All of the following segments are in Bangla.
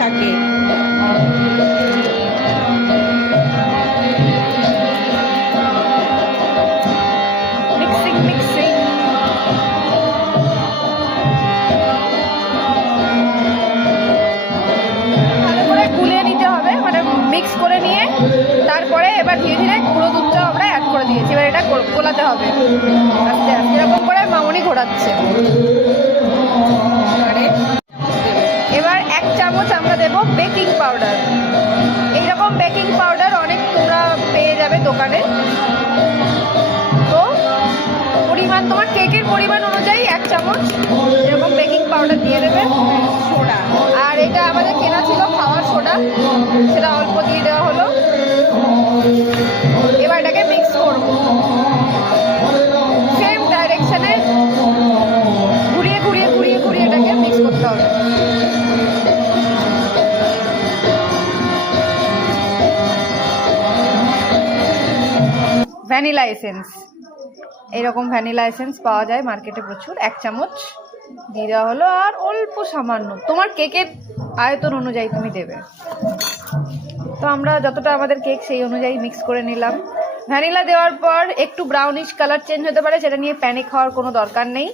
থাকে। Mixing mixing. ভালো করে গুলিয়ে নিতে হবে, মানে মিক্স করে নিয়ে তারপরে এবার ধীরে ধীরে গুঁড়ো দুধটা আমরা অ্যাড করে দিয়েছি। এবার এটা গোলাতে হবে আস্তে আস্তে, এরকম করে মামনি ঘোরাচ্ছে। এবার 1 চামচ আমরা দেব বেকিং পাউডার। এইরকম বেকিং পাউডার অনেক তোমরা পেয়ে যাবে দোকানে। তো পরিমাণ তোমার কেকের পরিমাণ অনুযায়ী 1 চামচ এরকম বেকিং পাউডার দিয়ে দেবে। সোডা, আর এটা আমাদের কেনা ছিল খাওয়ার সোডা, সেটা অল্প দিয়ে দেওয়া হলো। এবার এটাকে মিক্স করবো সেম ডাইরেকশনে, ঘুরিয়ে ঘুরিয়ে ঘুরিয়ে ঘুরিয়ে এটাকে মিক্স করতে হবে। ভ্যানিলা এসেন্স, এইরকম ভ্যানিলা এসেন্স পাওয়া যায় মার্কেটে প্রচুর। 1 চামচ দিয়ে দেওয়া হলো। আর অল্প সামান্য তোমার কেকের আয়তন অনুযায়ী তুমি দেবে। তো আমরা যতটা আমাদের কেক সেই অনুযায়ী মিক্স করে নিলাম। ভ্যানিলা দেওয়ার পর একটু ব্রাউনিশ কালার চেঞ্জ হতে পারে, সেটা নিয়ে প্যানিক হওয়ার কোনো দরকার নেই,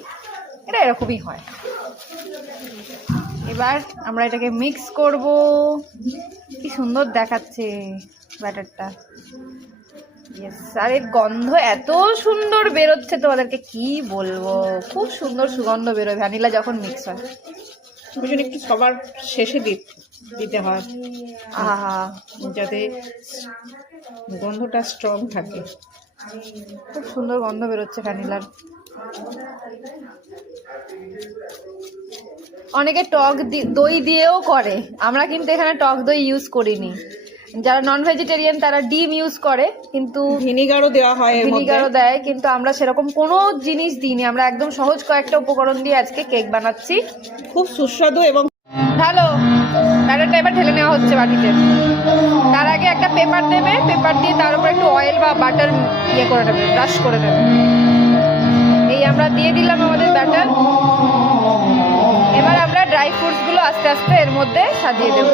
এটা এরকমই হয়। এবার আমরা এটাকে মিক্স করব। কি সুন্দর দেখাচ্ছে ব্যাটারটা। ইয়েস, আর এর গন্ধ এত সুন্দর বেরোচ্ছে, তোমাদেরকে কি বলবো, খুব সুন্দর সুগন্ধ বেরোয় ভ্যানিলা যখন মিক্স হয়। ওই জন্য একটু সবার শেষে দিতে হয়, আহা, যাতে গন্ধটা স্ট্রং থাকে। খুব সুন্দর গন্ধ বেরোচ্ছে ভ্যানিলার। অনেকে টক দই দিয়েও করে, আমরা কিন্তু এখানে টক দই ইউজ করিনি। যারা নন ভেজিটেরিয়ান তারা ডিম ইউজ করে, কিন্তু ভিনিগারও দেওয়া হয়, ভিনিগারও দেয়, কিন্তু আমরা সেরকম কোনো জিনিস দিইনি। আমরা একদম সহজ কয়েকটা উপকরণ দিয়ে আজকে কেক বানাচ্ছি। খুব সুস্বাদু। এবং ভালো ব্যাটারটা এবার ঢেলে নেওয়া হচ্ছে বাটিতে। তার আগে একটা পেপার দেবে, পেপার দিয়ে তার উপর একটু অয়েল বা বাটার ইয়ে করে নেবে, ব্রাশ করে নেবে। এই আমরা দিয়ে দিলাম আমাদের ব্যাটার। এবার আমরা ড্রাই ফ্রুটসগুলো আস্তে আস্তে এর মধ্যে সাজিয়ে দেবো।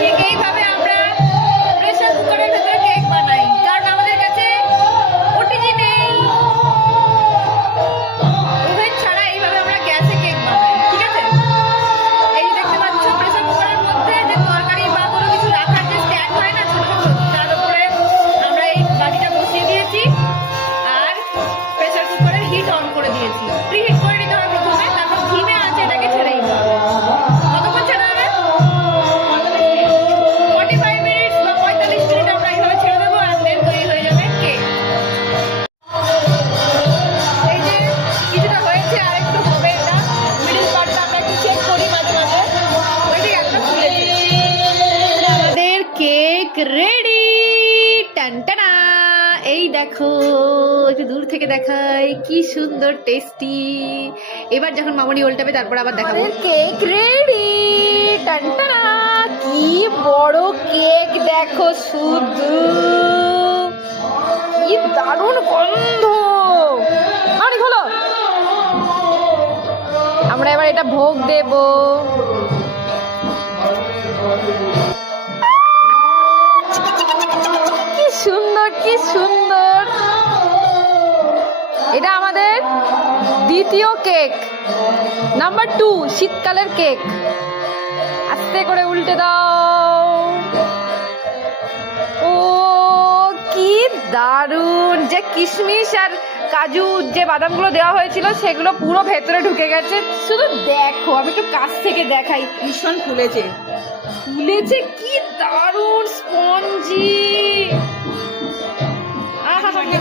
ঠিক এইভাবে আমরা প্রেসার কুকারের ভেতরে কেক বানাই, কারণ আমাদের কাছে ওটিজি নেই। ওভেন ছাড়া এইভাবে আমরা গ্যাসে কেক বানাই, ঠিক আছে? এই যে দেখতে পাচ্ছ প্রেসার কুকারের মধ্যে যে তরকারি বা কোনো কিছু রাখার যে স্ট্যান্ড হয় না ছোট ছোট, তার উপরে আমরা এই বাটিটা বসিয়ে দিয়েছি। আর প্রেসার কুকারের হিট অন করে দিয়েছি। প্রিহিট করে নিতে হবে প্রথমে, তারপর ধিমে আছে এটাকে ছেড়ে দিতে হবে। কতক্ষণ ছেড়ে হবে? 45 মিনিট বা 45 মিনিট আমরা এইভাবে ছেড়ে দেবো। আর দেন তৈরি হয়ে যাবে কেক। এই যে কিছুটা হয়েছে, আর একটু হবে। এটা মিডল পার্টটা আমরা একটু চেক করি মাঝে মাঝে। ওই যে একটা ফুলেছে। আমাদের কেক রেডি। টানটানা, এই দেখো, একটু দূর থেকে দেখাই, কি সুন্দর টেস্টি। এবার যখন মামনি উল্টাবে তারপর আবার দেখাবো। Cake ready. টানটানা, কি বড় কেক দেখো শুধু, কি দারুণ গন্ধ। মামনি খোলো। আমরা এবার এটা ভোগ দেব। কি সুন্দর, কি সুন্দর। এটা আমাদের দ্বিতীয় কেক, নাম্বার 2, শীতকালের কেক। আস্তে করে উল্টে দাও। ও কি দারুণ, যে কিশমিশ আর কাজু যে বাদামগুলো দেওয়া হয়েছিল সেগুলো পুরো ভেতরে ঢুকে গেছে। শুধু দেখো, আমি একটু কাছ থেকে দেখাই। ভীষণ ফুলেছে, ফুলেছে, কি দারুণ স্পঞ্জি।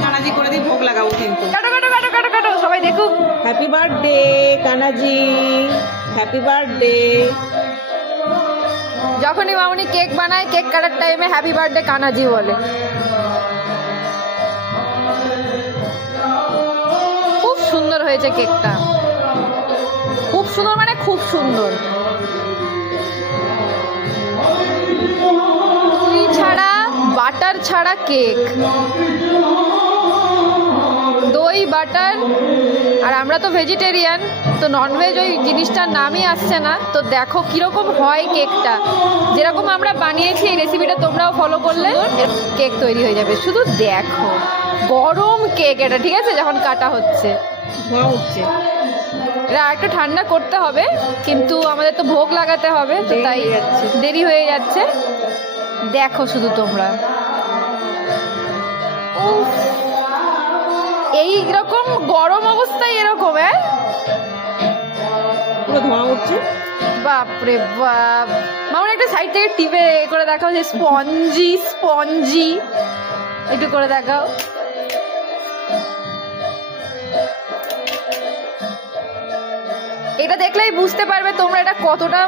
কানাজি করে দিয়ে ভোগ লাগাবো কিন্তু। কাটো কাটো কাটো কাটো কাটো, সবাই দেখুক। Happy birthday Kanaji, happy birthday. যখনই মামনি কেক বানায়, কেক কাটার টাইমে হ্যাপি বার্থডে কানাজি বলে। খুব সুন্দর হয়েছে কেকটা, খুব সুন্দর, মানে খুব সুন্দর। দই ছাড়া, বাটার ছাড়া কেক, দই বাটার। আর আমরা তো ভেজিটেরিয়ান, তো ননভেজ ওই জিনিসটার নামই আসছে না। তো দেখো কীরকম হয় কেকটা, যেরকম আমরা বানিয়েছি এই রেসিপিটা তোমরাও ফলো করলে কেক তৈরি হয়ে যাবে। শুধু দেখো গরম কেক এটা, ঠিক আছে, যখন কাটা হচ্ছে ধোঁয়া উঠছে। এটা একটু ঠান্ডা করতে হবে, কিন্তু আমাদের তো ভোগ লাগাতে হবে, তো তাই দেরি হয়ে যাচ্ছে। দেখো শুধু তোমরা, উফ, এইরকম গরম অবস্থায় এরকম, হ্যাঁ পুরো ধোঁয়া উঠছে। বাপরে বাপ, মামা একটা সাইড থেকে টিপে করে দেখাও যে স্পঞ্জি স্পঞ্জি, একটু করে দেখাও। এটা দেখলেই বুঝতে পারবে তোমরা এটা কতটা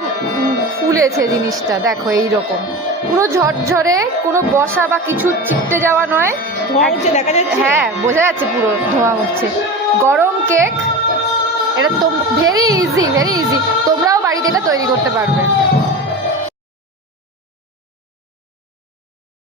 ফুলেছে জিনিসটা। দেখো এইরকম পুরো ঝরঝরে, কোনো বসা বা কিছু চিপটে যাওয়া নয়। ধোঁয়া উঠছে, দেখা যাচ্ছে। হ্যাঁ বোঝা যাচ্ছে, পুরো ধোঁয়া উঠছে। গরম কেক, এটা তো ভেরি ইজি, ভেরি ইজি। তোমরাও বাড়িতে এটা তৈরি করতে পারবে।